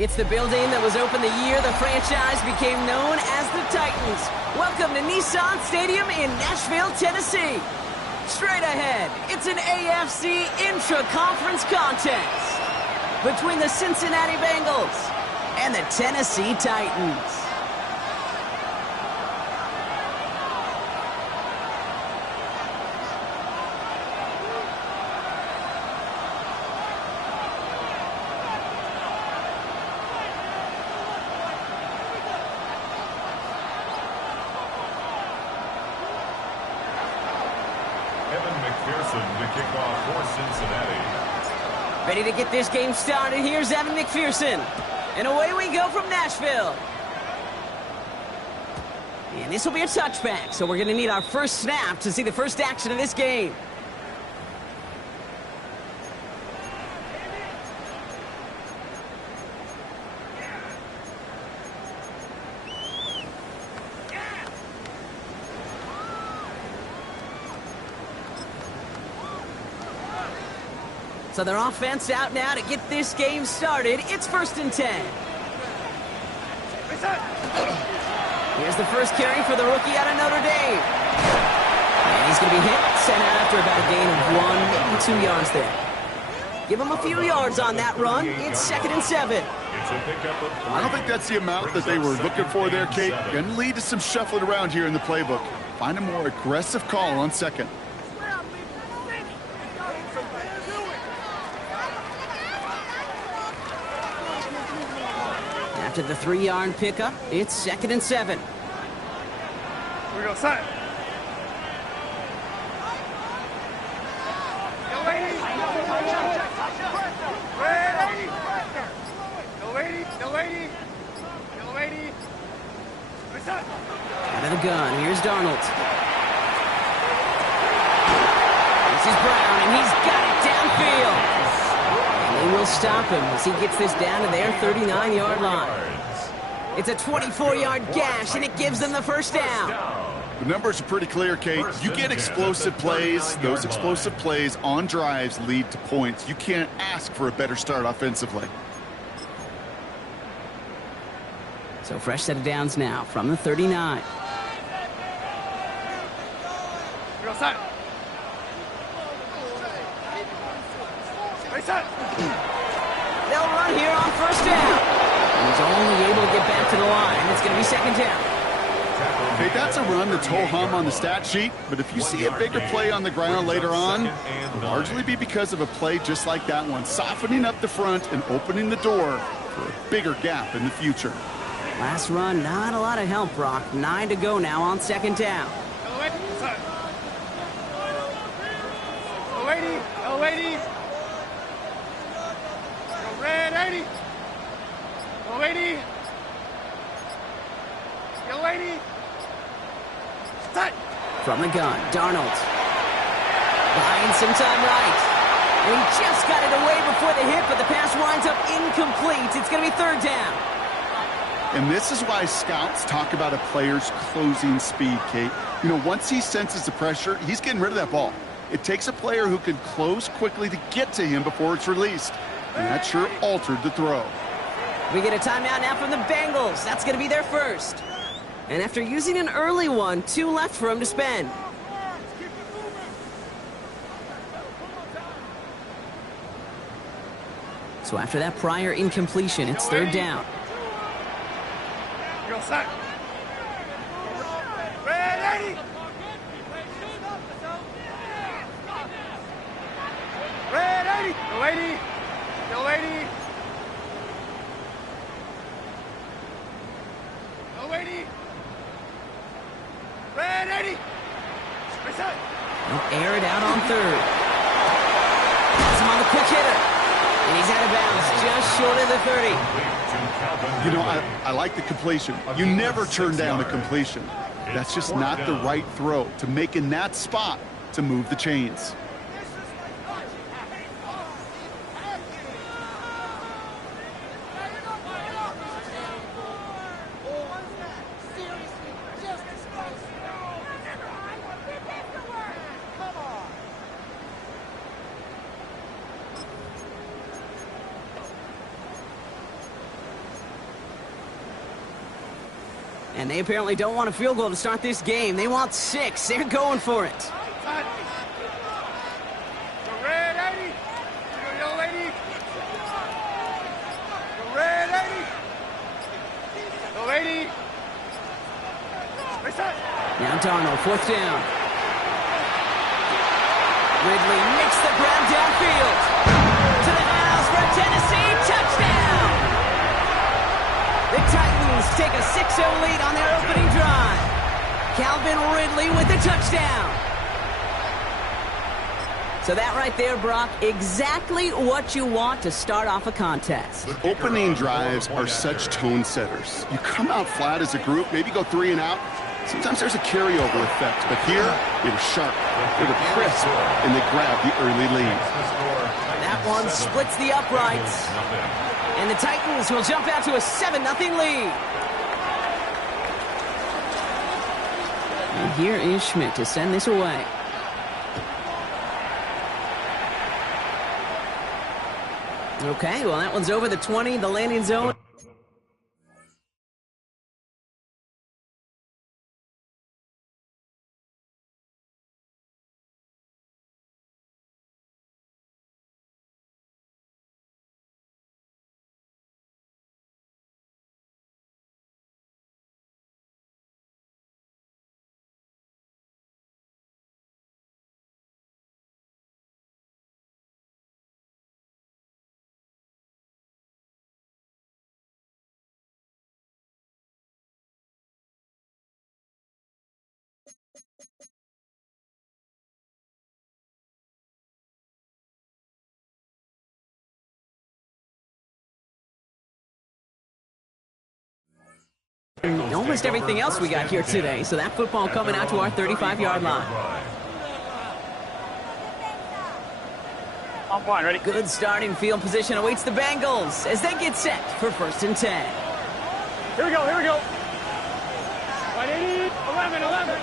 It's the building that was opened the year the franchise became known as the Titans. Welcome to Nissan Stadium in Nashville, Tennessee. Straight ahead, it's an AFC intra-conference contest between the Cincinnati Bengals and the Tennessee Titans. To kick off for Cincinnati. Ready to get this game started. Here's Evan McPherson. And away we go from Nashville. And this will be a touchback, so we're going to need our first snap to see the first action of this game. So their offense out now to get this game started. It's 1st and 10. Here's the first carry for the rookie out of Notre Dame. And he's going to be hit, sent out after about a gain of 1, maybe 2 yards there. Give him a few yards on that run. It's 2nd and 7. I don't think that's the amount that they were looking for there, Kate. Going to lead to some shuffling around here in the playbook. Find a more aggressive call on 2nd. After the 3-yard pickup, it's 2nd and 7. Here we go, side. Out of the gun, here's Darnold. This is Brown, and he's got it downfield. And they will stop him as he gets this down to their 39-yard line. It's a 24-yard gash, and it gives them the first down. The numbers are pretty clear, Kate. You get explosive plays. Those explosive plays on drives lead to points. You can't ask for a better start offensively. So fresh set of downs now from the 39. Go side. They'll run here on 1st down. And he's only able to get back to the line. It's going to be 2nd down. Hey, that's a run that's ho-hum on the stat sheet, but if you see a bigger play on the ground later on, it'll largely be because of a play just like that one, softening up the front and opening the door for a bigger gap in the future. Last run, not a lot of help, Brock. 9 to go now on 2nd down. From the gun, Darnold. Buying some time right. And he just got it away before the hit, but the pass winds up incomplete. It's going to be 3rd down. And this is why scouts talk about a player's closing speed, Kate. You know, once he senses the pressure, he's getting rid of that ball. It takes a player who can close quickly to get to him before it's released. And that sure altered the throw. We get a timeout now from the Bengals. That's going to be their first. And after using an early one, 2 left for him to spend. So after that prior incompletion, it's 3rd down. Go side. Ready. Ready. Go lady. Go lady. Go lady. Ready. They'll air it out on 3rd. That's him on the quick hitter. And he's out of bounds just short of the 30. You know, I like the completion. You never turn down a completion. That's just not the right throw to make in that spot to move the chains. And they apparently don't want a field goal to start this game. They want 6. They're going for it. Go red 80. Go yellow 80. Go red 80. Go 80. Reset. Now Darnold, 4th down. Ridley makes the grab downfield. To the house for a Tennessee touchdown. The Titans take a 6-0 lead on their opening drive. Calvin Ridley with the touchdown. So that right there, Brock, exactly what you want to start off a contest. Opening drives are such tone setters. You come out flat as a group, maybe go 3 and out. Sometimes there's a carryover effect, but here they were sharp, they were crisp, and they grabbed the early lead. That one splits the uprights. And the Titans will jump out to a 7-0 lead. And here is Schmidt to send this away. Okay, well, that one's over the 20, the landing zone. Almost everything else we got here today. So that football coming out to our 35-yard line. On point, ready? Good starting field position awaits the Bengals as they get set for 1st and 10. Here we go, here we go. 11, 11.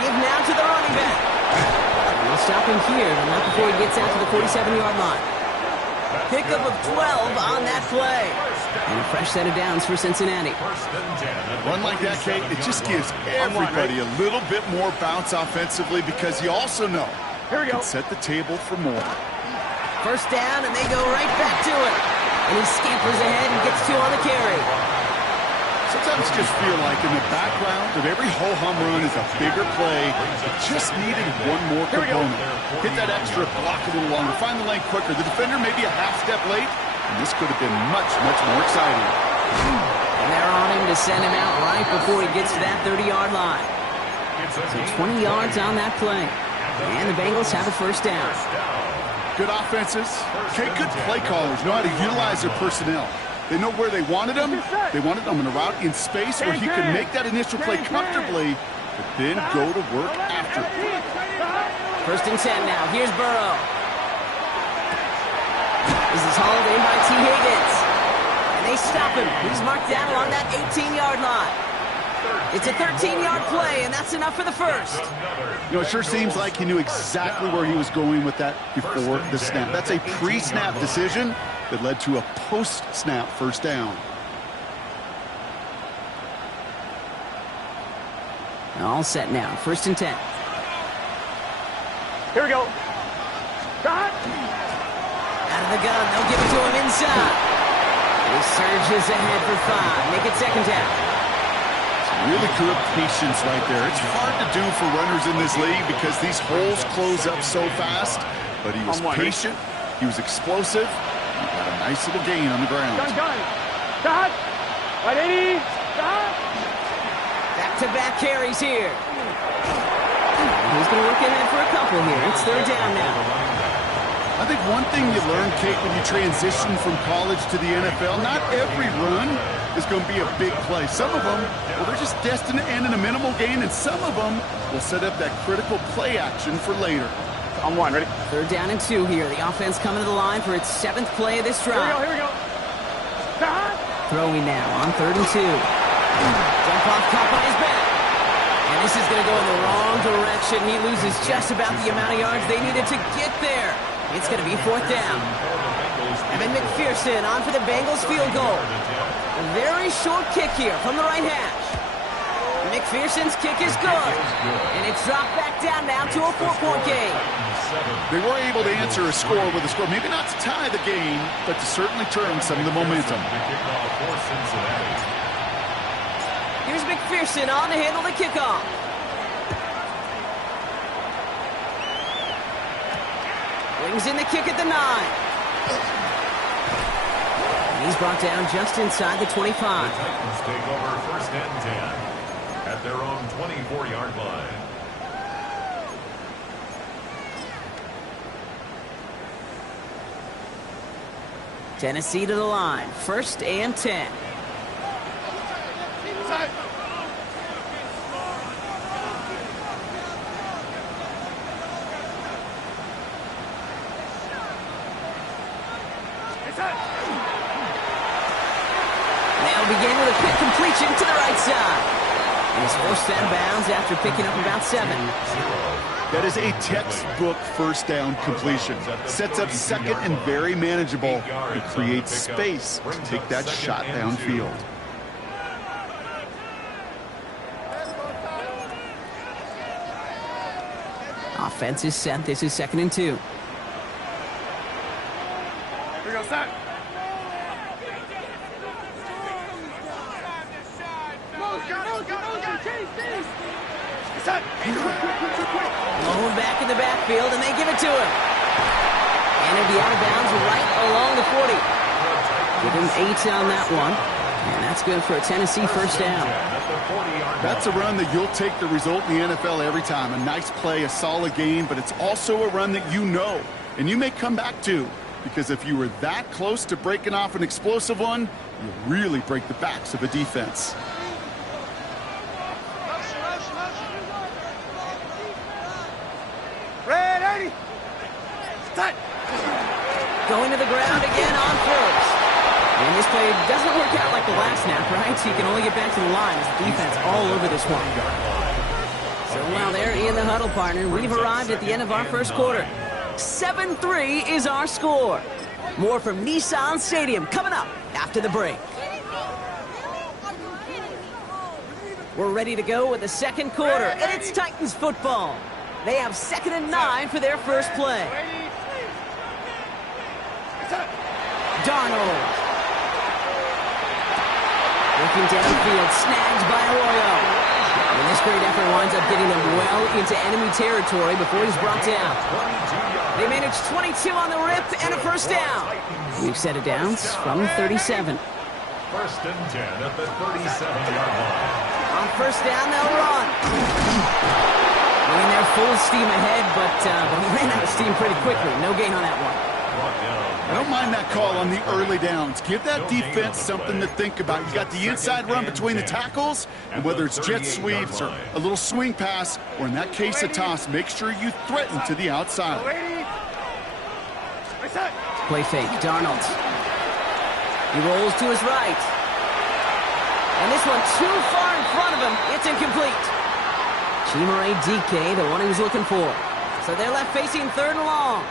Give now to the running back. We'll stop him here, but not before he gets out to the 47-yard line. Pickup of 12 on that play. And a fresh set of downs for Cincinnati. Run like that, Kate, it just gives everybody a little bit more bounce offensively because you also know Here we go. you can set the table for more. 1st down, and they go right back to it. And he scampers ahead and gets 2 on the carry. Sometimes you just feel like in the background of every ho-hum run is a bigger play. It just needed one more component. Hit that extra block a little longer, find the lane quicker. The defender may be a half step late, and this could have been much, much more exciting. And they're on him to send him out right before he gets to that 30-yard line. So 20 yards on that play. And the Bengals have a 1st down. Good offenses. Okay, good play callers know how to utilize their personnel. They know where they wanted him. They wanted him in a route in space where he could make that initial play comfortably, but then go to work after. 1st and 10 now. Here's Burrow. This is hauled in by T. Higgins. And they stop him. He's marked down along that 18-yard line. It's a 13-yard play, and that's enough for the 1st. You know, it sure seems like he knew exactly where he was going with that before the snap. That's a pre-snap decision that led to a post-snap 1st down. All set now. 1st and 10. Here we go. Got. Out of the gun. They'll give it to him inside. He surges ahead for 5. Make it 2nd down. Really good patience right there. It's hard to do for runners in this league because these holes close up so fast. But he was patient. He was explosive. He got a nice little gain on the ground. Gun. Got. 180. Got. Back-to-back carries here. He's going to work ahead for a couple here. It's 3rd down now. I think one thing you learn, Kate, when you transition from college to the NFL, not every run is going to be a big play. Some of them, well, they're just destined to end in a minimal gain, and some of them will set up that critical play action for later. On 1, ready? 3rd down and 2 here. The offense coming to the line for its 7th play of this drive. Here we go. Got. Throwing now on 3rd and 2. Jump off, caught by his back. And this is going to go in the wrong direction. He loses just about the amount of yards they needed to get there. It's going to be 4th down. Evan McPherson on for the Bengals field goal. A very short kick here from the right hash. McPherson's kick is good. And it's dropped back down now to a 4-point game. They were able to answer a score with a score. Maybe not to tie the game, but to certainly turn some of the momentum. Here's McPherson on to handle the kickoff. Brings in the kick at the 9. And he's brought down just inside the 25. The Titans take over 1st and 10 at their own 24-yard line. Tennessee to the line. 1st and 10. They'll begin with a quick completion to the right side. And he's forced out of bounds after picking up about 7. That is a textbook first down completion. Sets up second and very manageable. It creates space to take that shot downfield. Offense is set. This is 2nd and 2. Here we go, set. Blown back in the backfield, and they give it to him. And he'll be out of bounds right along the 40. Give him 8 on that one. And that's good for a Tennessee first down. That's a run that you'll take the result in the NFL every time. A nice play, a solid game, but it's also a run that you know, and you may come back to. Because if you were that close to breaking off an explosive one, you really break the backs of a defense. Ready. Set. Going to the ground again on 1st. And this play doesn't work out like the last snap, right? So you can only get back to the line as the defense all over this one. So while they're in the huddle, partner, we've arrived at the end of our first quarter. 7-3 is our score. More from Nissan Stadium coming up after the break. We're ready to go with the second quarter, and it's Titans football. They have 2nd and 9 for their first play. Darnold. Looking downfield, snagged by Arroyo. And this great effort winds up getting them well into enemy territory before he's brought down. They managed 22 on the rip and a first down. We've set it down from 37. 1st and 10 at the 37-yard line. On first down, they'll run. Bringing their full steam ahead, but he ran out of steam pretty quickly. No gain on that one. I don't mind that call on the early downs. Give that defense something to think about. You got the inside run between the tackles, and whether it's jet sweeps or a little swing pass, or in that case a toss, make sure you threaten to the outside. Play fake, Darnold. He rolls to his right. And this one too far in front of him. It's incomplete. Chimere DK, the one he was looking for. So they're left facing 3rd and long.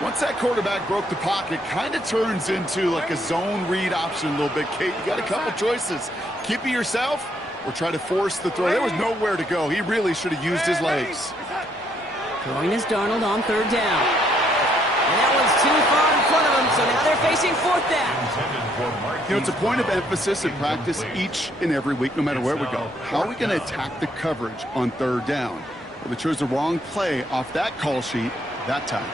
Once that quarterback broke the pocket, kind of turns into like a zone read option a little bit, Kate. You got a couple choices. Keep it yourself or try to force the throw. There was nowhere to go. He really should have used his legs. Throwing is Darnold on 3rd down. And that one's too far in front of him, so now they're facing 4th down. You know, it's a point of emphasis in practice each and every week, no matter where we go. How are we going to attack the coverage on 3rd down? Well, they chose the wrong play off that call sheet that time.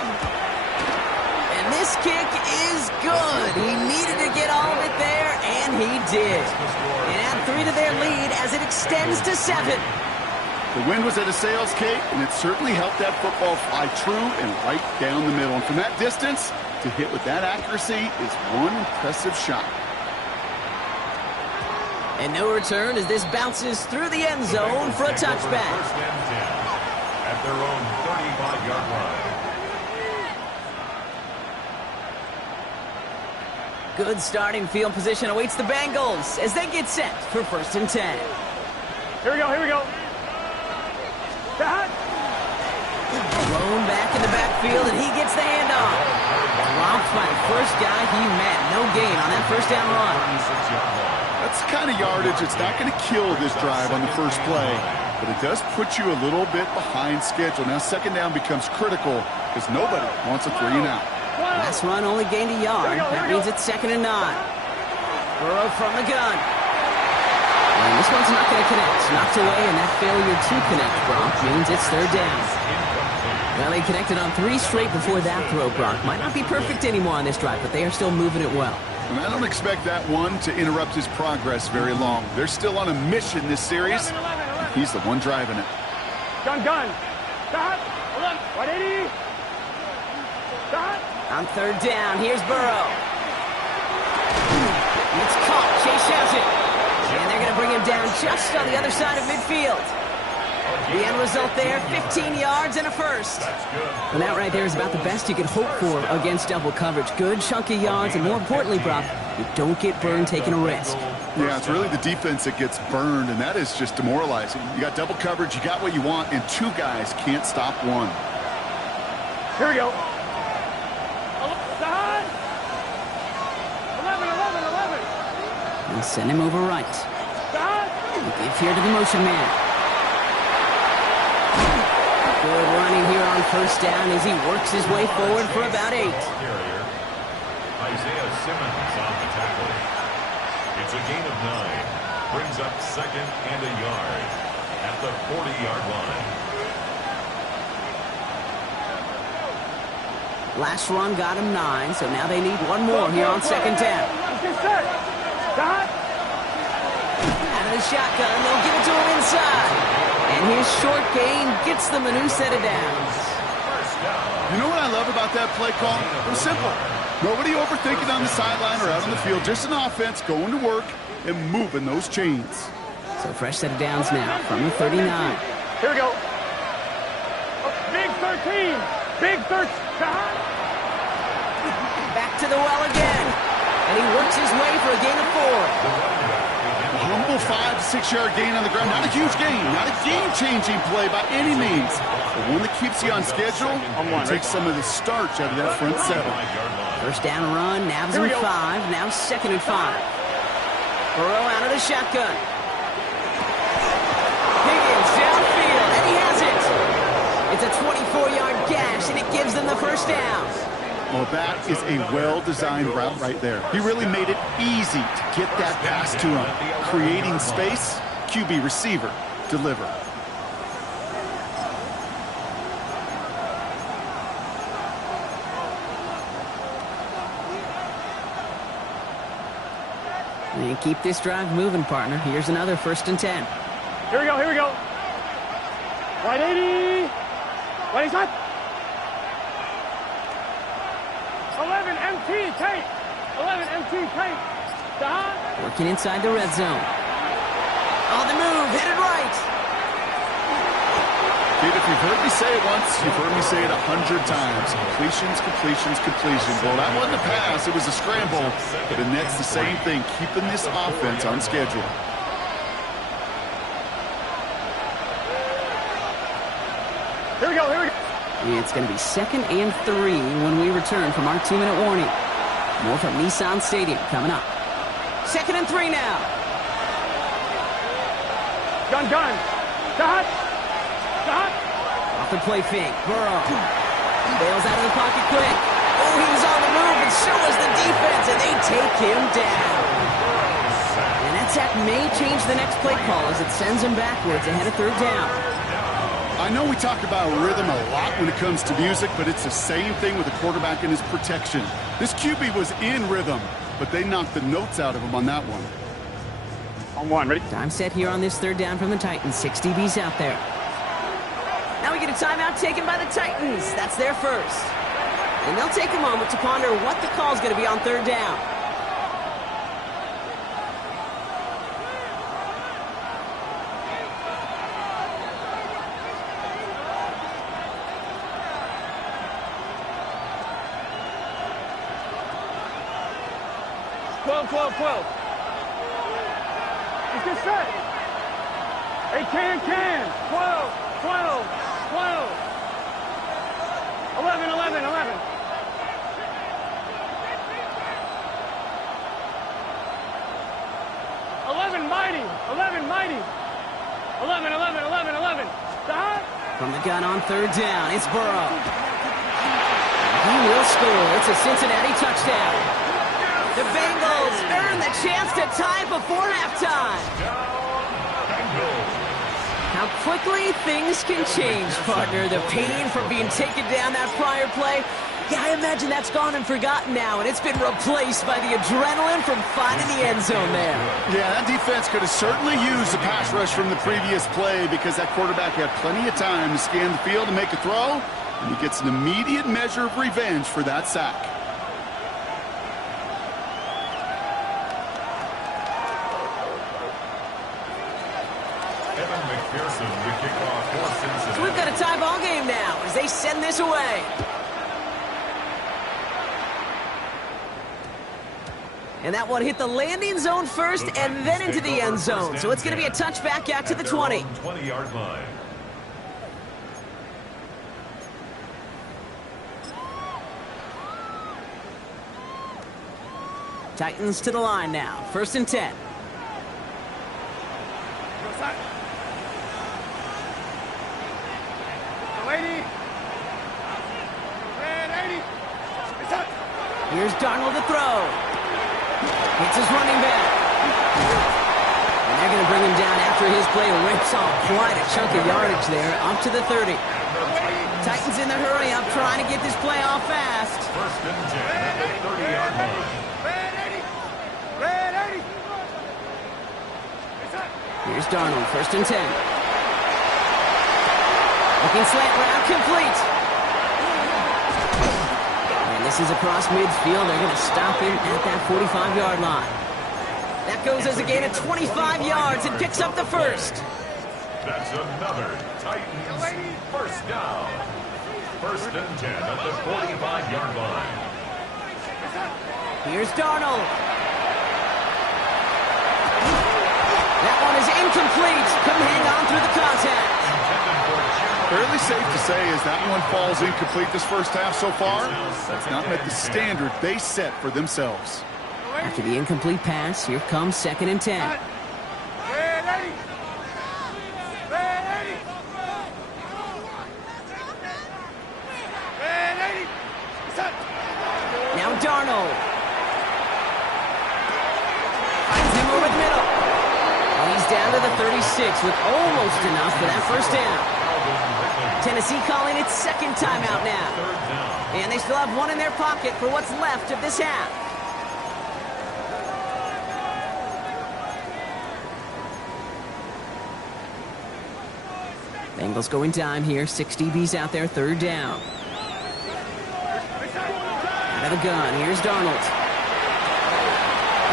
And this kick is good. He needed to get all of it there, and he did. And add 3 to their lead as it extends to 7. The wind was at a sails, Kate, and it certainly helped that football fly true and right down the middle. And from that distance, to hit with that accuracy is one impressive shot. And no return as this bounces through the end zone for a touchback. 1st and 10 at their own 35-yard line. Good starting field position awaits the Bengals as they get set for 1st and 10. Here we go, here we go. Thrown back in the backfield, and he gets the handoff. Rob flat. First guy he met. No gain on that first down run. That's the kind of yardage it's not going to kill this drive on the first play, but it does put you a little bit behind schedule. Now second down becomes critical because nobody wants a 3 and out. Last run only gained a yard. That means it's 2nd and 9. Burrow from the gun. And this one's not going to connect. Knocked away, and that failure to connect, Brock, means it's 3rd down. Well, they connected on 3 straight before that throw, Brock. Might not be perfect anymore on this drive, but they are still moving it well. And I don't expect that one to interrupt his progress very long. They're still on a mission this series. He's the one driving it. Gun. Stop. 180. Stop. On 3rd down, here's Burrow. It's caught. Chase has it. And they're going to bring him down just on the other side of midfield. The end result there, 15 yards and a first. And that right there is about the best you could hope for against double coverage. Good chunky yards, and more importantly, Brock, you don't get burned taking a risk. Yeah, it's really the defense that gets burned, and that is just demoralizing. You got double coverage, you got what you want, and 2 guys can't stop one. Here we go. 11. And send him over right. Give here to the motion man. Good running here on first down as he works his way forward for about 8. Isaiah Simmons on the tackle. It's a gain of 9. Brings up 2nd and a yard at the 40-yard line. Last run got him 9, so now they need one more here on 2nd down. Out of the shotgun, they'll give it to him inside. And his short gain gets them a new set of downs. You know what I love about that play call? It was simple. Nobody overthinking on the sideline or out on the field. Just an offense going to work and moving those chains. So fresh set of downs now from the 39. Here we go. Big 13. Big 13. Back to the well again. And he works his way for a gain of 4. A humble 5 to 6 yard gain on the ground. Not a huge gain. Not a game-changing play by any means. But one that keeps you on schedule and takes some of the starch out of that front 7. First down run, nabs him 5. Now 2nd and 5. Burrow out of the shotgun. Higgins downfield, and he has it. It's a 24-yard gash, and it gives them the first down. Well, that is a well-designed route right there. He really made it easy to get that pass to him. Creating space, QB receiver, deliver. And keep this drive moving, partner. Here's another 1st and 10. Here we go. Right 80. Right side. 11 MT tape. 11 MT tape. Stop. Working inside the red zone. On the move, headed right. Kid, if you've heard me say it once, you've heard me say it 100 times. Completions. Well, that wasn't a pass. It was a scramble. But the net's the same thing, keeping this offense on schedule. Here we go. It's going to be 2nd and 3 when we return from our 2-minute warning. More from Nissan Stadium coming up. 2nd and 3 now. Gun. Stop. Off the play fake. Burrow bails out of the pocket quick. Oh, he was on the move, and so was the defense, and they take him down. And that sack may change the next play call as it sends him backwards ahead of 3rd down. I know we talk about rhythm a lot when it comes to music, but it's the same thing with the quarterback and his protection. This QB was in rhythm, but they knocked the notes out of him on that one. On 1, ready? Time set here on this 3rd down from the Titans. 6 DBs out there. Now we get a timeout taken by the Titans. That's their first. And they'll take a moment to ponder what the call is going to be on 3rd down. Twelve. It's just set. Hey, can. 12. 11. mighty. 11, mighty. 11, 11, 11, 11. Stop. From the gun on third down, it's Burrow. He will score. It's a Cincinnati touchdown. The Bengals earn the chance to tie before halftime. How quickly things can change, partner. The pain from being taken down that prior play, yeah, I imagine that's gone and forgotten now, and it's been replaced by the adrenaline from finding the end zone there. Yeah, that defense could have certainly used the pass rush from the previous play because that quarterback had plenty of time to scan the field and make a throw, and he gets an immediate measure of revenge for that sack. So we've got a tie ball game now as they send this away. And that one hit the landing zone first and then into the end zone. So it's going to be a touchback out to the 20. 20-yard line. Titans to the line now. 1st and 10. Here's Darnold to throw. It's his running back. And they're going to bring him down after his play rips off quite a chunk of yardage there, up to the 30. Titans in the hurry up, trying to get this play off fast. 1st and 10 at the 30-yard line. Here's Darnold, 1st and 10. Looking slant route, complete. And this is across midfield. They're going to stop him at that 45-yard line. That goes as a gain of 25 yards and picks up the first. That's another Titans first down. 1st and 10 at the 45-yard line. Here's Darnold. That one is incomplete. Couldn't hang on through the contact. Fairly safe to say as that one falls incomplete this first half so far. That's not met the standard they set for themselves. After the incomplete pass, here comes 2nd and 10. Now Darnold. Finds him over the middle. And he's down to the 36 with almost enough for that first down. Tennessee calling its 2nd timeout now. And they still have one in their pocket for what's left of this half. Bengals going dime here. 6 DBs out there, 3rd down. Out of the gun, here's Darnold.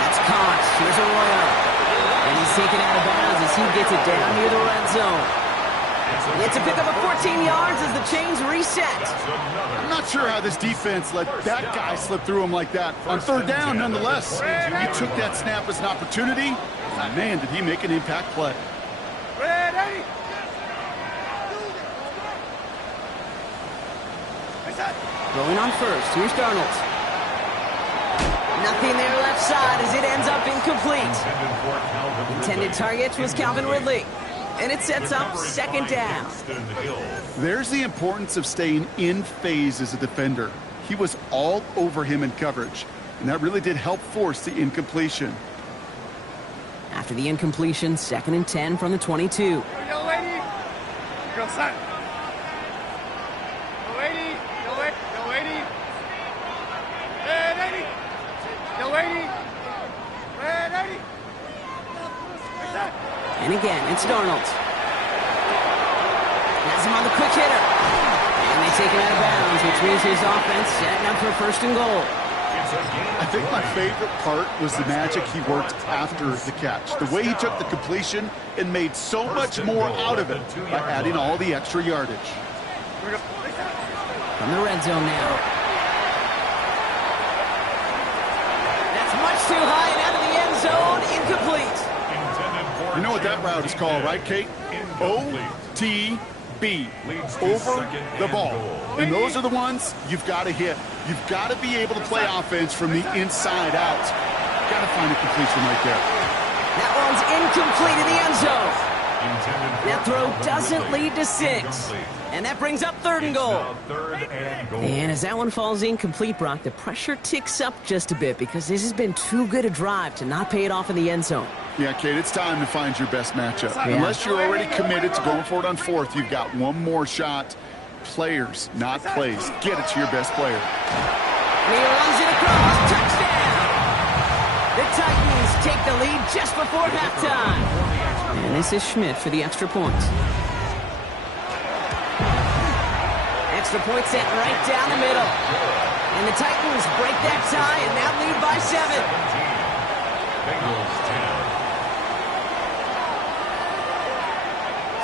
That's caught. Here's Arroyo. And he's taken out of bounds as he gets it down near the red zone. It's a pickup of 14 yards as the chains reset. I'm not sure how this defense let that guy slip through him like that. On 3rd down, nonetheless. He took that snap as an opportunity. And man, did he make an impact play. Going on first. Here's Darnold. Nothing there left side as it ends up incomplete. Intended target was Calvin Ridley. And it sets up 2nd down. There's the importance of staying in phase as a defender. He was all over him in coverage, and that really did help force the incompletion. After the incompletion, 2nd and 10 from the 22. And again, it's Darnold. Has him on the quick hitter. And they take him out of bounds, which means his offense setting up for 1st and goal. I think my favorite part was the magic he worked after the catch. The way he took the completion and made so much more out of it by adding all the extra yardage. From the red zone now. That's much too high and out of the end zone. Incomplete. You know what that route is called, right, Kate? OTB. Over the ball. And those are the ones you've got to hit. You've got to be able to play offense from the inside out. Got to find a completion right there. That one's incomplete in the end zone. That throw doesn't lead to 6. And that brings up 3rd and goal. And as that one falls incomplete, Brock, the pressure ticks up just a bit because this has been too good a drive to not pay it off in the end zone. Yeah, Kate, it's time to find your best matchup. Yeah. Unless you're already committed to going for it on 4th, you've got one more shot. Players, not plays. Get it to your best player. And he runs it across. Touchdown! The Titans take the lead just before halftime. And this is Schmidt for the extra point. Extra point sent right down the middle. And the Titans break that tie and now lead by 7.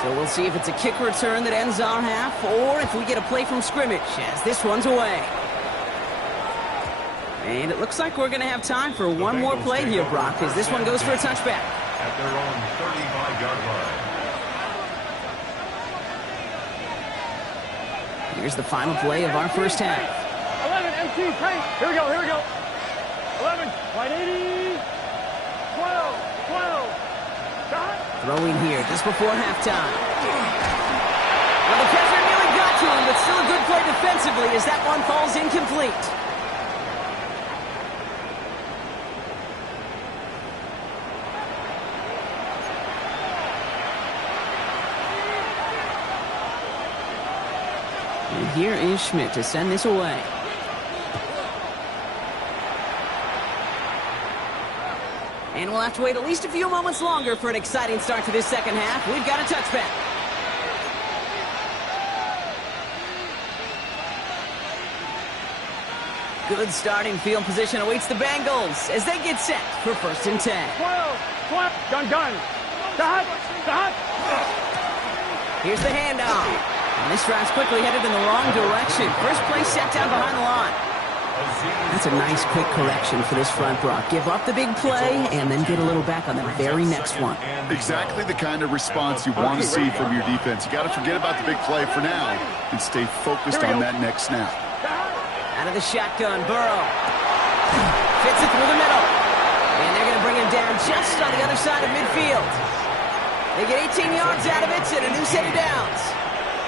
So we'll see if it's a kick return that ends our half or if we get a play from scrimmage as this one's away. And it looks like we're going to have time for one more play here, Brock, as this one goes for a touchback. At their own 35-yard line. Here's the final play of our first half. 11, empty, tight. Here we go, here we go. 11, wide 80. 12, 12. Shot. Throwing here just before halftime. Well, the pressure nearly got to him, but still a good play defensively as that one falls incomplete. And here is Schmidt to send this away. And we'll have to wait at least a few moments longer for an exciting start to this second half. We've got a touchback. Good starting field position awaits the Bengals as they get set for 1st and 10. 12, 12. Gun. Shot. Here's the handoff. And this drive's quickly headed in the wrong direction. First play set down behind the line. That's a nice quick correction for this front, Brock. Give up the big play and then get a little back on the very next one. Exactly the kind of response you want to see from your defense. You got to forget about the big play for now and stay focused on that next snap. Out of the shotgun, Burrow. Fits it through the middle. And they're going to bring him down just on the other side of midfield. They get 18 yards out of it and a new set of downs.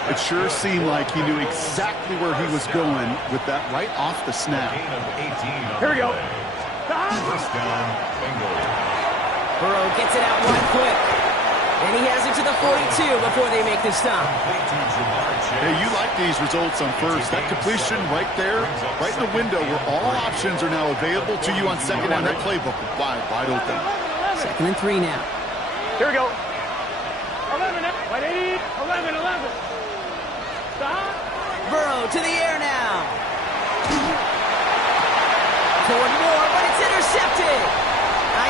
It sure seemed like he knew exactly where he was going with that right off the snap. Here we go. First down, Bengals. Burrow gets it out wide quick. And he has it to the 42 before they make the stop. Hey, you like these results on 1st. That completion right there, right in the window where all options are now available to you on 2nd down. That playbook wide open. 2nd and 3 now. Here we go. 11, wide 80. 11. Stop. Burrow to the air now. Toward Moore, but it's intercepted.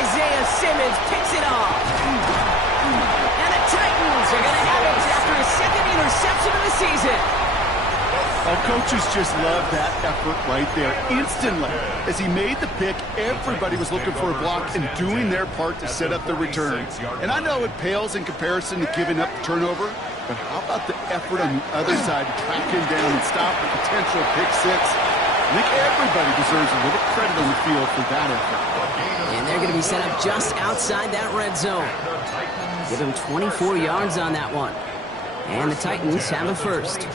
Isaiah Simmons picks it off. And the Titans are going to have it after his 2nd interception of the season. Our coaches just love that effort right there. Instantly, as he made the pick, everybody was looking for a block and doing their part to set up the return. And I know it pales in comparison to giving up the turnover, but how about the effort on the other side to track him down and stop the potential pick 6? I think everybody deserves a little credit on the field for that effort. And they're going to be set up just outside that red zone. Give him 24 yards on that one. And the Titans have a first.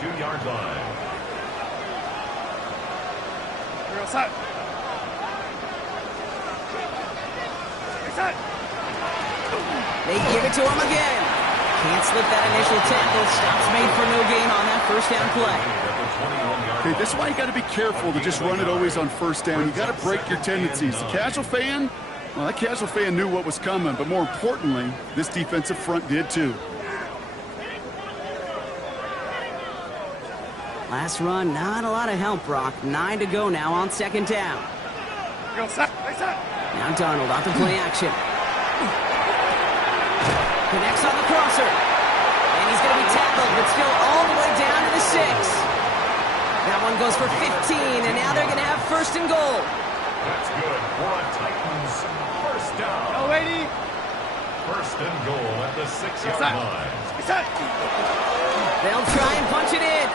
They give it to him again. Can't slip that initial tackle. Stops made for no gain on that first down play. Okay, this is why you got to be careful to just run it always on 1st down. You got to break your tendencies. The casual fan, well, that casual fan knew what was coming, but more importantly, this defensive front did too. Last run, not a lot of help, Brock. 9 to go now on 2nd down. Now Darnold off the play action. Connects on the crosser. And he's going to be tackled, but still all the way down to the 6. That one goes for 15, and now they're going to have 1st and goal. That's good for a Titans first down. Oh, lady. 1st and goal at the 6-yard line. They'll try and punch it in.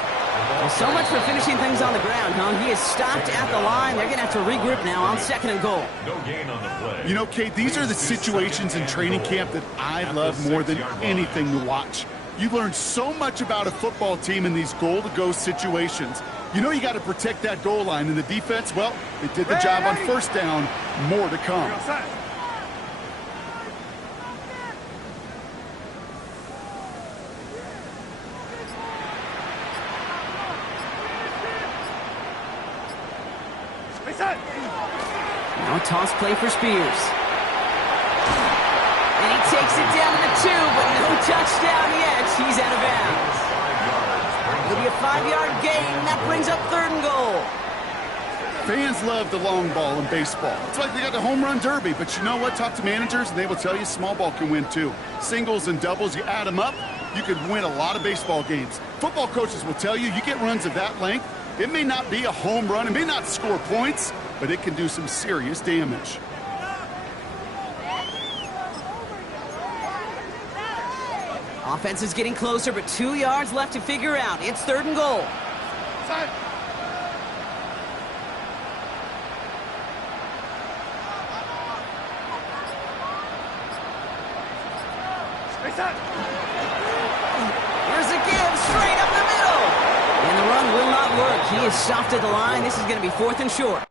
Well, so much for finishing things on the ground, huh? He is stopped at the line. They're going to have to regroup now on 2nd and goal. No gain on the play. You know, Kate, these are the situations in training camp that I love more than anything to watch. You learn so much about a football team in these goal-to-go situations. You know you got to protect that goal line, and the defense, well, they did the job on 1st down. More to come. Now a toss play for Spears. And he takes it down to the 2, but no touchdown yet. He's out of bounds. It'll be a 5-yard gain. That brings up 3rd and goal. Fans love the long ball in baseball. It's like they got the home run derby, but you know what? Talk to managers, and they will tell you small ball can win too. Singles and doubles, you add them up, you could win a lot of baseball games. Football coaches will tell you get runs of that length. It may not be a home run, it may not score points, but it can do some serious damage. Offense is getting closer, but 2 yards left to figure out. It's 3rd and goal. Here's a give, straight up the middle. And the run will not work. He is stopped at the line. This is going to be 4th and short.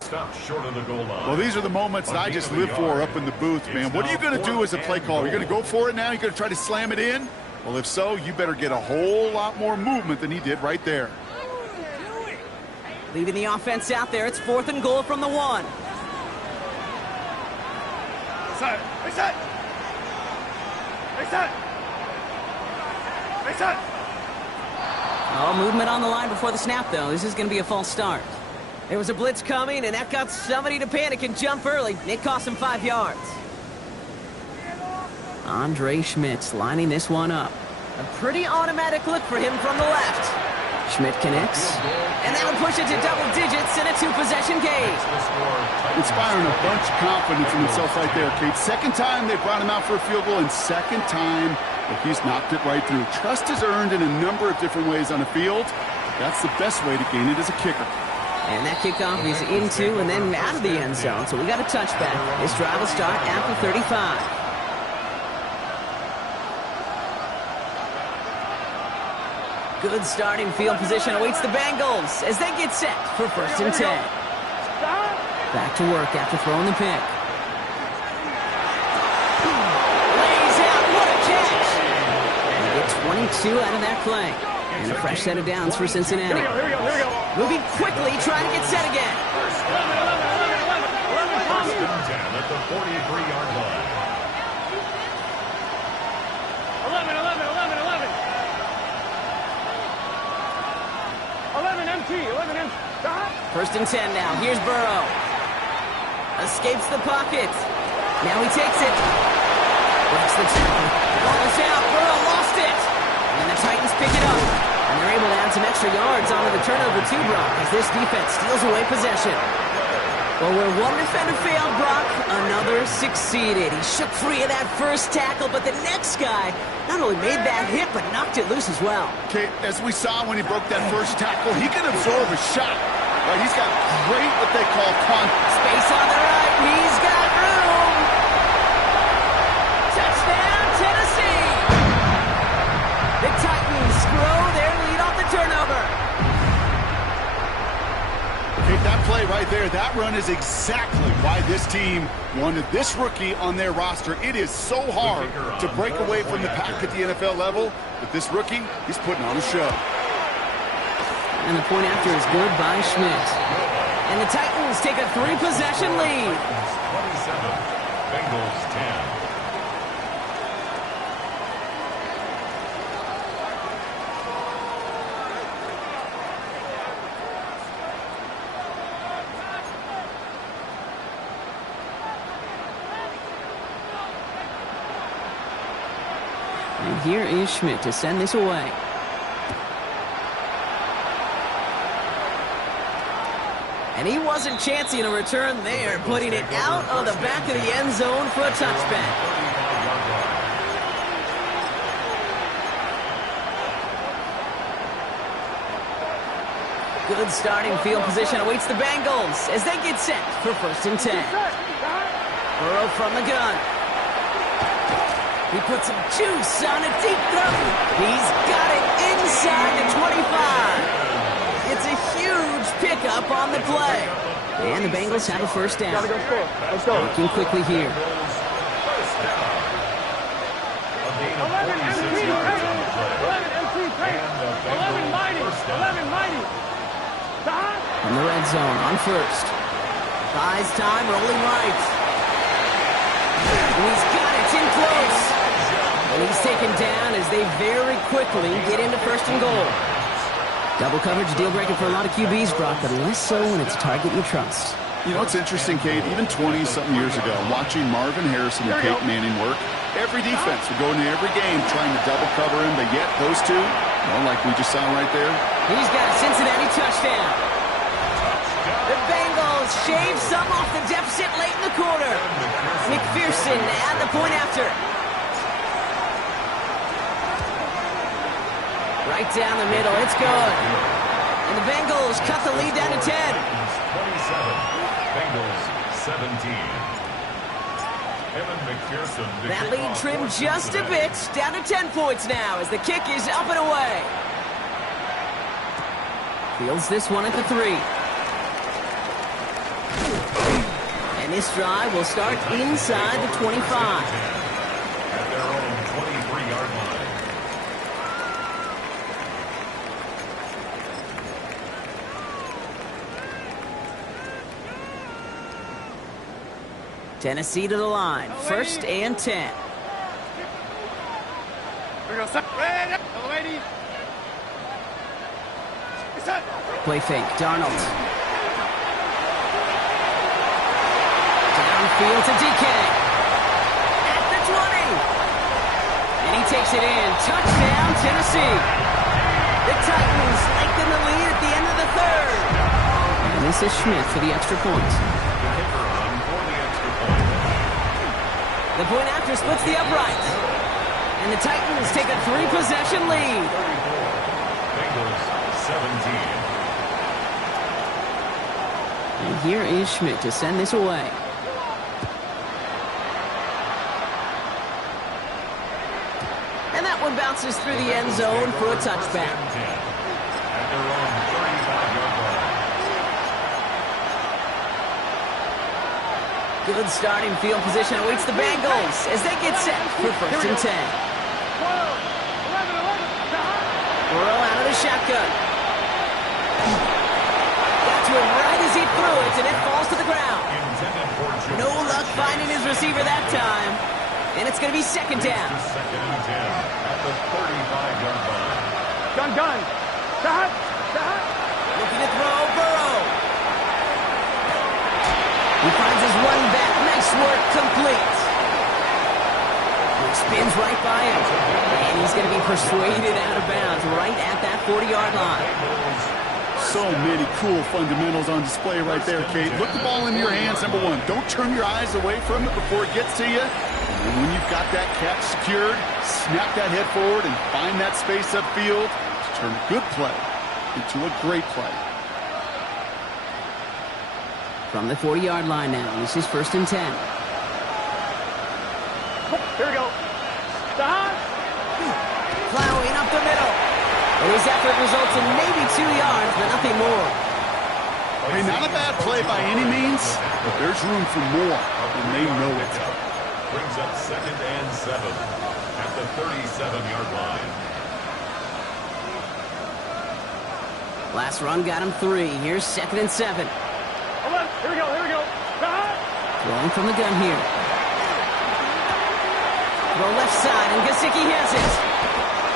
Stopped short of the goal line. Well, these are the moments that I just live for up in the booth, man. What are you going to do as a play caller? You're going to go for it now? You're going to try to slam it in? Well, if so, you better get a whole lot more movement than he did right there. Leaving the offense out there. It's 4th and goal from the 1. Reset. Reset. Reset. Reset. Oh, movement on the line before the snap, though. This is going to be a false start. There was a blitz coming, and that got somebody to panic and jump early. It cost him 5 yards. Andre Schmitz lining this one up. A pretty automatic look for him from the left. Schmidt connects, and that'll push it to double digits in a 2-possession game. Inspiring a bunch of confidence in himself right there, Kate. 2nd time they brought him out for a field goal, and 2nd time that he's knocked it right through. Trust is earned in a number of different ways on the field. That's the best way to gain it as a kicker. And that kickoff is into and then out of the end zone, so we got a touchback. This drive will start at the 35. Good starting field position awaits the Bengals as they get set for 1st and 10. Back to work after throwing the pick. Lays out, what a catch! They get 22 out of that play. And a fresh set of downs for Cincinnati. Here we go. Moving quickly, trying to get set again. 1st and 10 at the 43-yard line. 11 MT. Stop. 1st and 10 now. Here's Burrow. Escapes the pocket. Now he takes it. Breaks the tackle. Ball's out. Burrow lost it. And the Titans pick it up. And they're able to add some extra yards onto the turnover too, Brock, as this defense steals away possession. Well, where one defender failed, Brock, another succeeded. He shook free of that first tackle, but the next guy not only made that hit, but knocked it loose as well. Okay, as we saw when he broke that first tackle, he can absorb a shot. Right, he's got great, what they call, space on the right. He's got room. Touchdown, Tennessee. The Titans grow their lead off the turnover. Okay, that play right there, that run is exactly why this team wanted this rookie on their roster. It is so hard to break away from the pack at the NFL level, but this rookie, he's putting on a show. And the point after is good by Schmidt. And the Titans take a 3-possession lead. 27, Bengals 10. And here is Schmidt to send this away. And he wasn't chancing a return there, putting it out of the back of the end zone for a touchback. Good starting field position awaits the Bengals as they get set for 1st and 10. Burrow from the gun. He puts some juice on a deep throw. He's got it inside the 25. It's a huge pickup on the play. And the Bengals have a 1st down. Gotta go score. Let's go. Working quickly here. 11 MC Paint. 11 MC Paint. 11 mighty. 11 mighty. In the red zone on 1st. Buys time, rolling right. And he's got it in close. And he's taken down as they very quickly get into 1st and goal. Double coverage, deal breaker for a lot of QBs, Brock, but less so when it's a target you trust. You know, it's interesting, Kate, even 20-something years ago, watching Marvin Harrison and Peyton Manning work, every defense would go into every game trying to double cover him, but yet those two, like we just saw right there. He's got a Cincinnati touchdown. The Bengals shave some off the deficit late in the quarter. McPherson at the point after. Right down the middle, it's good. And the Bengals cut the lead down to 10. 27, Bengals 17. Evan McPherson. That lead trimmed just a bit, down to 10 points now as the kick is up and away. Fields this one at the 3. And this drive will start inside the 25. At their own 23-yard line. Tennessee to the line, 1st and 10. Here we go. Ready. Lady. Play fake, Darnold. Downfield to DK. At the 20. And he takes it in. Touchdown, Tennessee. The Titans lengthen the lead at the end of the 3rd. And this is Schmidt for the extra point. The point after splits the upright. And the Titans take a 3-possession lead. 34, Bengals 17. And here is Schmidt to send this away. And that one bounces through the end zone for a touchback. At their own 35-yard line. Good starting field position awaits the Bengals as they get set for 1st and 10. 12, 11. Burrow out of the shotgun. Got to him right as he threw it, and it falls to the ground. No luck finding his receiver that time. And it's going to be 2nd down. 2nd and 10 at the 35-yard line. Gun. Stop. Looking to throw, Burrow. He finds his running back. Nice work, complete. He spins right by him. And he's going to be persuaded out of bounds right at that 40-yard line. So many cool fundamentals on display right there, Kate. Look the ball in your hands, number one. Don't turn your eyes away from it before it gets to you. And when you've got that catch secured, snap that head forward and find that space upfield to turn a good play into a great play. From the 40-yard line now, this is 1st and 10. Here we go. Stop. Plowing up the middle. And his effort results in maybe 2 yards, but nothing more. Hey, not a bad play by any means, but there's room for more, and they know it. Brings up 2nd and 7 at the 37-yard line. Last run got him 3. Here's 2nd and 7. Here we go, here we go. Throwing from the gun here. Throw left side, and Gesicki has it.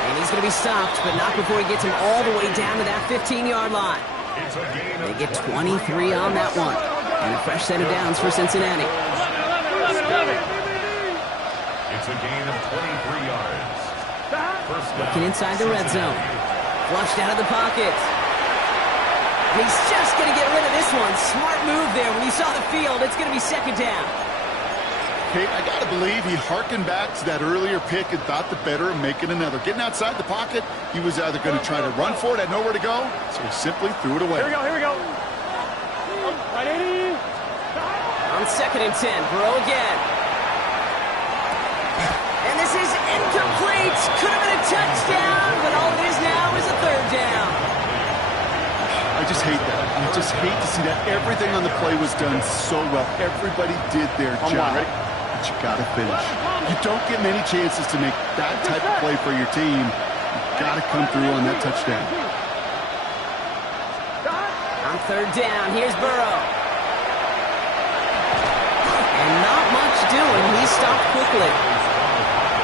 And he's going to be stopped, but not before he gets him all the way down to that 15-yard line. They get 23 on that one. And a fresh set of downs for Cincinnati. It's a gain of 23 yards. First down. Looking inside the red zone. Flushed out of the pocket. He's just going to get rid of this one. Smart move there. When you saw the field, it's going to be 2nd down. Kate, I got to believe he hearkened back to that earlier pick and thought the better of making another. Getting outside the pocket, he was either going to try to run for it, had nowhere to go, so he simply threw it away. Here we go, here we go. Right 80. On 2nd and 10, Burrow again. And this is incomplete. Could have been a touchdown, but all it is now is a 3rd down. I just hate that. I just hate to see that. Everything on the play was done so well. Everybody did their job, but you got to finish. You don't get many chances to make that type of play for your team. You got to come through on that touchdown. On 3rd down, here's Burrow. And not much doing. He stopped quickly.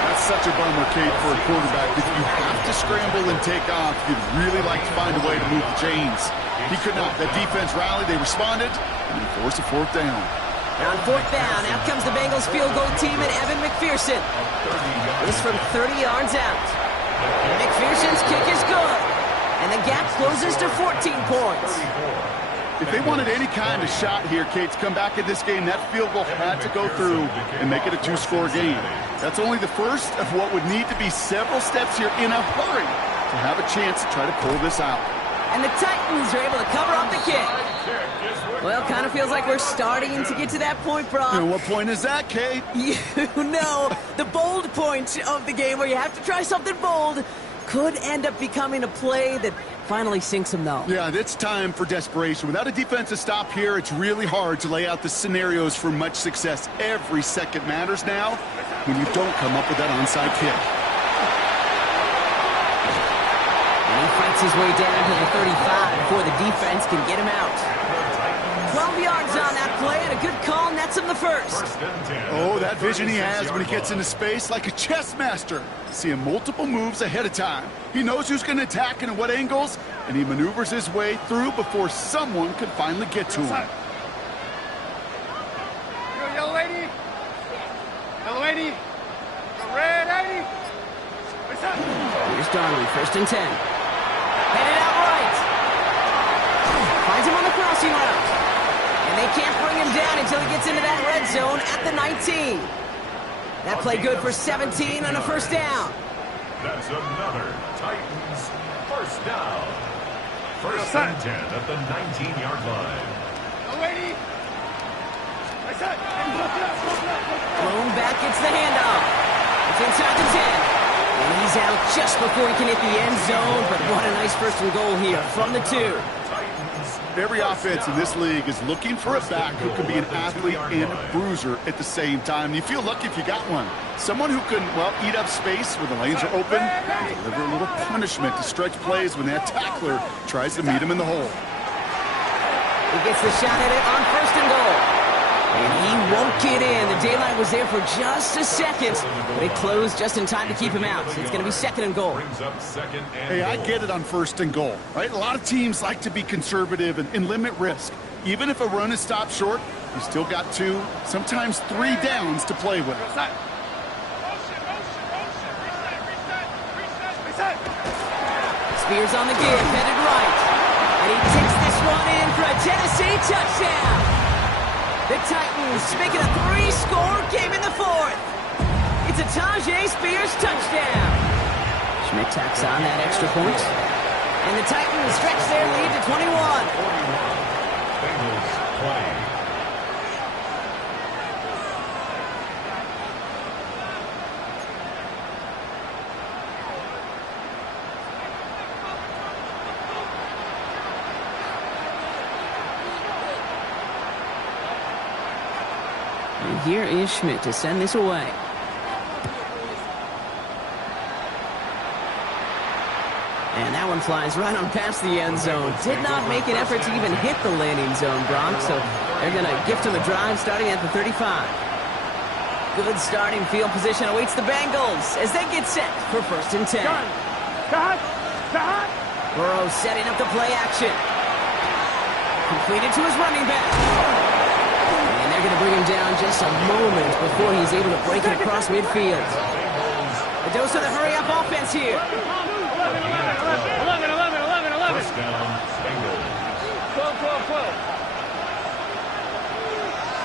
That's such a bummer, Kate, for a quarterback. If you have to scramble and take off, you'd really like to find a way to move the chains. He could not. That defense rallied, they responded, and he forced a 4th down. And on 4th down, out comes the Bengals field goal team and Evan McPherson. This from 30 yards out. McPherson's kick is good. And the gap closes to 14 points. If they wanted any kind of shot here, Kate, to come back in this game, that field goal had to go through and make it a 2-score game. That's only the first of what would need to be several steps here in a hurry to have a chance to try to pull this out. And the Titans are able to cover up the kick. Well, kind of feels like we're starting to get to that point, Brock. And what point is that, Kate? You know, the bold point of the game where you have to try something bold could end up becoming a play that finally sinks them, though. Yeah, it's time for desperation. Without a defensive stop here, it's really hard to lay out the scenarios for much success. Every second matters now when you don't come up with that onside kick. And he fights his way down to the 35 before the defense can get him out. 12 yards on that play, and a good call nets him the first. Oh, that vision he has when he gets into space, like a chess master. Seeing multiple moves ahead of time. He knows who's going to attack and at what angles, and he maneuvers his way through before someone can finally get to him. Yellow lady. Yellow lady. Red 80. Here's Darnold, 1st and 10. Headed out right. Finds him on the crossing route. And they can't bring him down until he gets into that red zone at the 19. That play good for 17 on a 1st down. That's another Titans 1st down. 1st and 10 at the 19-yard line. Thrown back, gets the handoff. It's inside the 10. And he's out just before he can hit the end zone. But what a nice 1st and goal here from the 2. Every offense in this league is looking for a back who can be an athlete and a bruiser at the same time. You feel lucky if you got one. Someone who can, well, eat up space when the lanes are open and deliver a little punishment to stretch plays when that tackler tries to meet him in the hole. He gets the shot at it on 1st and goal. And he won't get in. The daylight was there for just a second, but it closed just in time to keep him out. It's going to be 2nd and goal. Hey, I get it on 1st and goal, right? A lot of teams like to be conservative and limit risk. Even if a run is stopped short, you still got 2, sometimes 3 downs to play with. Spears on the give, headed right. And he takes this one in for a Tennessee touchdown. The Titans make it a 3-score game in the 4th. It's a Tajay Spears touchdown. Schmidt tacks on that extra point. And the Titans stretch their lead to 21. Bengals 20. here is Schmidt to send this away. And that one flies right on past the end zone. Did not make an effort to even hit the landing zone, Brock. So they're going to gift him a drive starting at the 35. Good starting field position awaits the Bengals as they get set for 1st and 10. Cut! Burrow setting up the play action. Completed to his running back. And they're going to bring him down just a moment before he's able to break it across midfield. A dose of the hurry-up offense here. 11. First down, Bengals. 12.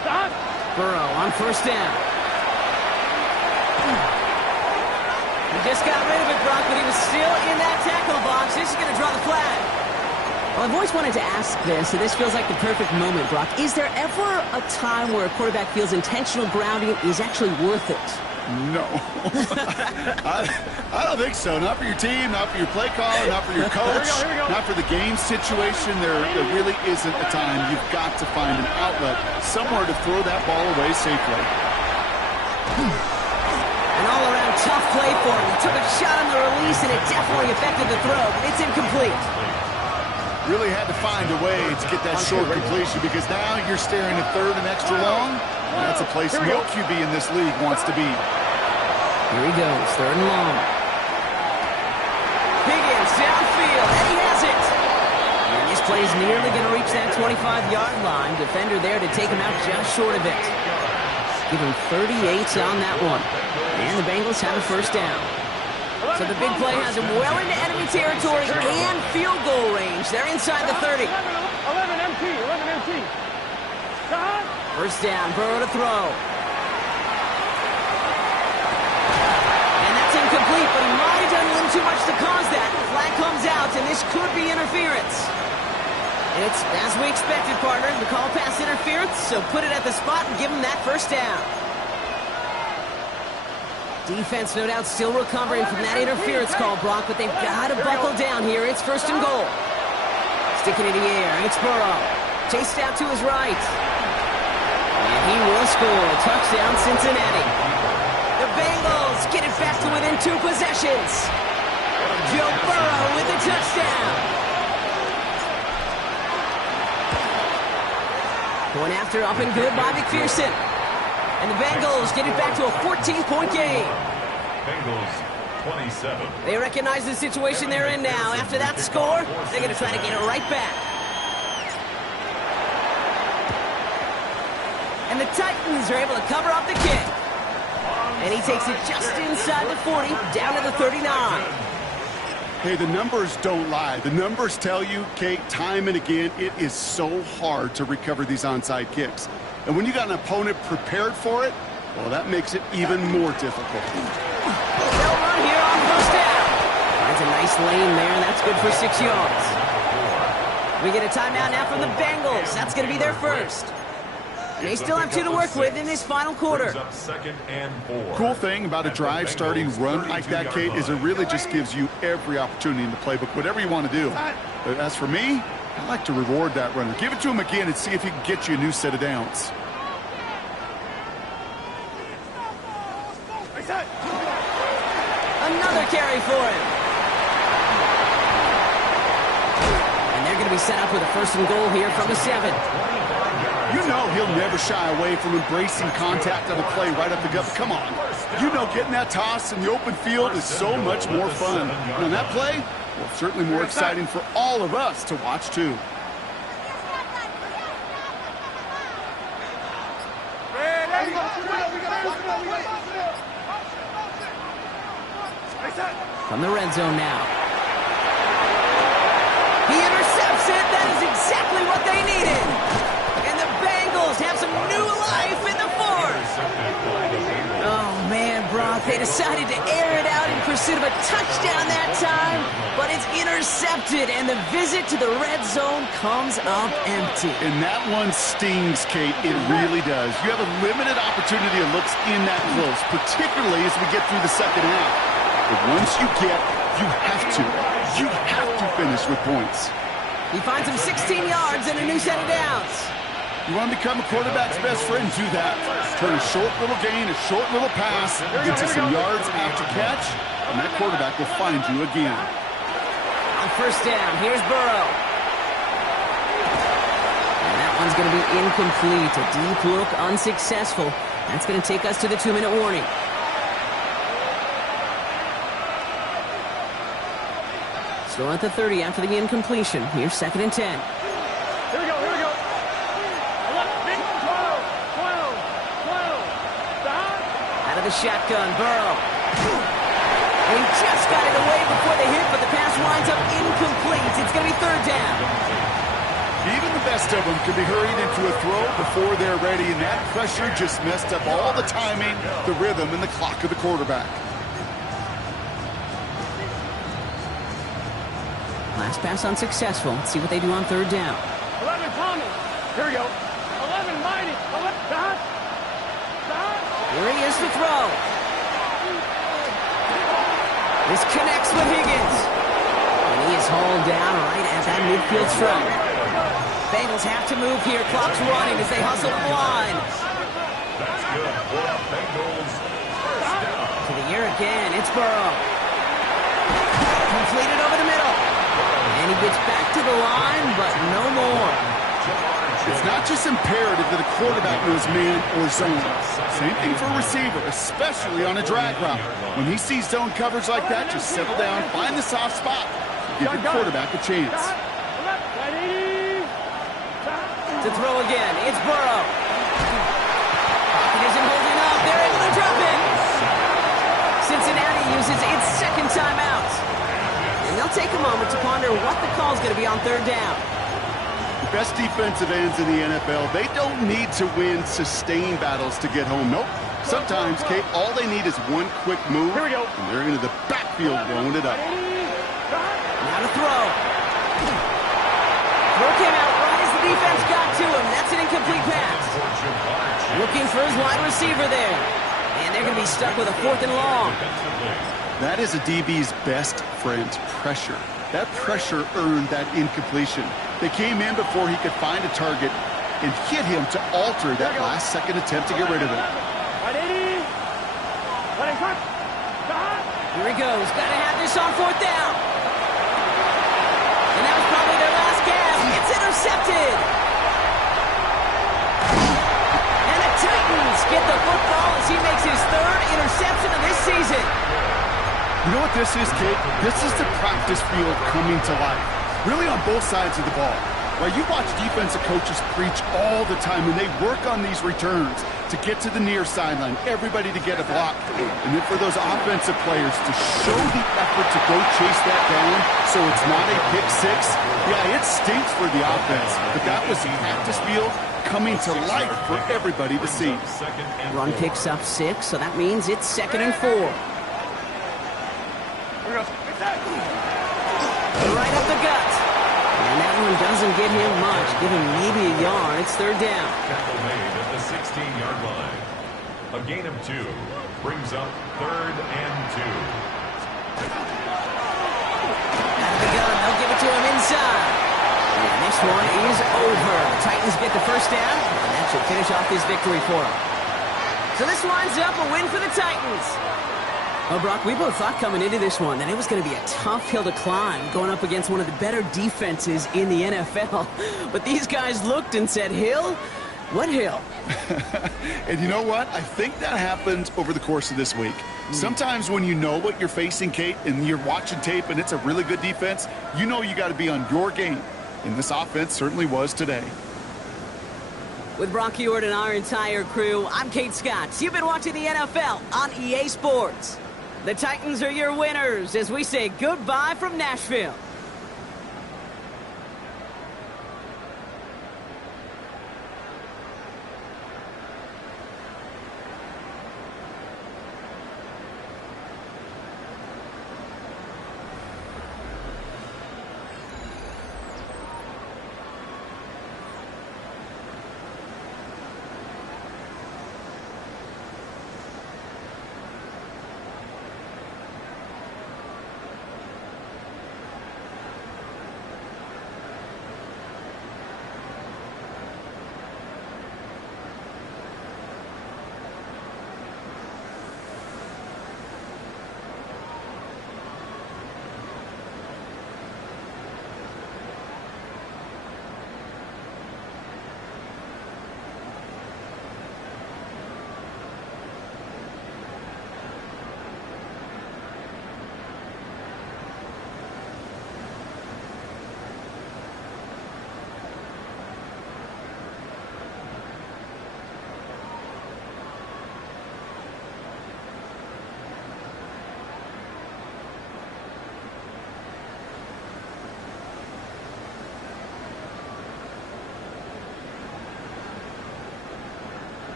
Stop! Burrow on 1st down. He just got rid of it, Brock, but he was still in that tackle box. This is going to draw the flag. Well, I've always wanted to ask this, so this feels like the perfect moment, Brock. Is there ever a time where a quarterback feels intentional grounding is actually worth it? No. I don't think so. Not for your team, not for your play caller, not for your coach, Here we go. not for the game situation. There really isn't a time. You've got to find an outlet, somewhere to throw that ball away safely. An all-around tough play for him. He took a shot on the release, and it definitely affected the throw, but it's incomplete. Really had to find a way to get that short completion because now you're staring at 3rd and extra long. That's a place no QB in this league wants to be. Here he goes, 3rd and long. Higgins downfield, and he has it. And this play's nearly going to reach that 25-yard line. Defender there to take him out just short of it. Give him 38 on that one. And the Bengals have a 1st down. So the big play has him well into enemy territory and field goal range. They're inside the 30. 11 MT. Stop! 1st down, Burrow to throw. And that's incomplete, but he might have done a little too much to cause that. The flag comes out, and this could be interference. It's as we expected, partner. The call pass interference, so put it at the spot and give him that 1st down. Defense, no doubt, still recovering from that interference call, Brock, but they've got to buckle down here. It's 1st and goal. Sticking in the air, it's Burrow. Chased out to his right. And he will score. Touchdown, Cincinnati. The Bengals get it back to within 2 possessions. Joe Burrow with the touchdown. Going after, up and good by McPherson. And the Bengals get it back to a 14-point game. Bengals 27. They recognize the situation they're in now. After that score, they're going to try to get it right back. And the Titans are able to cover up the kick. And he takes it just inside the 40, down to the 39. Hey, the numbers don't lie. The numbers tell you, Kate, time and again, it is so hard to recover these onside kicks. And when you got an opponent prepared for it, well, that makes it even more difficult. They'll run here on 1st down. Finds a nice lane there, and that's good for 6 yards. We get a timeout now from the Bengals. That's going to be their 1st. They still have 2 to work with in this final quarter. Up 2nd and 4. Cool thing about a drive starting run like that, Kate, is it really just gives you every opportunity in the playbook, whatever you want to do. But as for me, I like to reward that runner. Give it to him again and see if he can get you a new set of downs. Another carry for him. And they're going to be set up with a 1st and goal here from the 7. You know he'll never shy away from embracing contact on the play right up the gut. Come on. You know getting that toss in the open field is so much more fun. And on that play, well, certainly more exciting for all of us to watch, too. From the red zone now. He intercepts it. That is exactly what they needed. And the Bengals have some new life in the 4th. Oh, man, Brock, they decided to air it out in pursuit of a touchdown that time, but it's intercepted, and the visit to the red zone comes up empty. And that one stings, Kate. It really does. You have a limited opportunity that looks in that close, particularly as we get through the 2nd half. But once you have to finish with points. He finds him 16 yards and a new set of downs. You want to become a quarterback's best friend, do that. Turn a short little gain, a short little pass into some yards after catch, and that quarterback will find you again. On first down, here's Burrow. And that one's going to be incomplete. A deep look, unsuccessful. That's going to take us to the 2-minute warning. Still at the 30 after the incompletion. Here's 2nd and 10. Here we go, here we go. 11, 12. Stop. Out of the shotgun, Burrow. And he just got it away before the hit, but the pass winds up incomplete. It's going to be 3rd down. Even the best of them can be hurried into a throw before they're ready, and that pressure just messed up all the timing, the rhythm, and the clock of the quarterback. Last pass unsuccessful. Let's see what they do on 3rd down. 11, Tommy. Here we go. 11, Mighty. 11, stop. Here he is to throw. This connects with Higgins. And he is hauled down right at that midfield stripe. Bengals have to move here. Clock's running as they hustle the line. That's good for the Bengals. First down. To the air again. It's Burrow. Completed over the middle. And he gets back to the line, but no more. It's not just imperative that a quarterback knows man or zone. Same thing for a receiver, especially on a drag route. When he sees zone coverage like that, just settle down, find the soft spot, give your quarterback a chance. To throw again, it's Burrow. Pocket isn't holding up. They're able to drop it. Cincinnati uses its 2nd timeout. And they'll take a moment to ponder what the call is going to be on 3rd down. The best defensive ends in the NFL, they don't need to win sustained battles to get home. Nope. Sometimes, Kate, all they need is one quick move, Here we go. and they're into the backfield blowing it up. Now to throw. Throw came out right as the defense got to him. That's an incomplete pass. Looking for his wide receiver there. And they're going to be stuck with a 4th and long. That is a DB's best friend, pressure. That pressure earned that incompletion. They came in before he could find a target and hit him to alter that last-second attempt to get rid of it. Here he goes. Got to have this on 4th down. And that was probably their last gasp. It's intercepted. And the Titans get the football as he makes his 3rd interception of this season. You know what this is, Kate? This is the practice field coming to life. Really on both sides of the ball. Right, you watch defensive coaches preach all the time, and they work on these returns to get to the near sideline, everybody to get a block. And then for those offensive players to show the effort to go chase that down so it's not a pick six. Yeah, it stinks for the offense, but that was the practice field coming to life for everybody to see. Run picks up 6, so that means it's 2nd and 4. Right up the gut. And that one doesn't get him much. Give him maybe a yard. It's 3rd down. Tackle made at the 16-yard line. A gain of 2 brings up 3rd and 2. Out of the gun. They'll give it to him inside. And this one is over. The Titans get the 1st down, and that should finish off this victory for them. So this winds up a win for the Titans. Well, Brock, we both thought coming into this one that it was going to be a tough hill to climb going up against one of the better defenses in the NFL. But these guys looked and said, Hill? What hill? And you know what? I think that happened over the course of this week. Sometimes when you know what you're facing, Kate, and you're watching tape and it's a really good defense, you know you got to be on your game. And this offense certainly was today. With Brock Ewart and our entire crew, I'm Kate Scott. You've been watching the NFL on EA Sports. The Titans are your winners as we say goodbye from Nashville.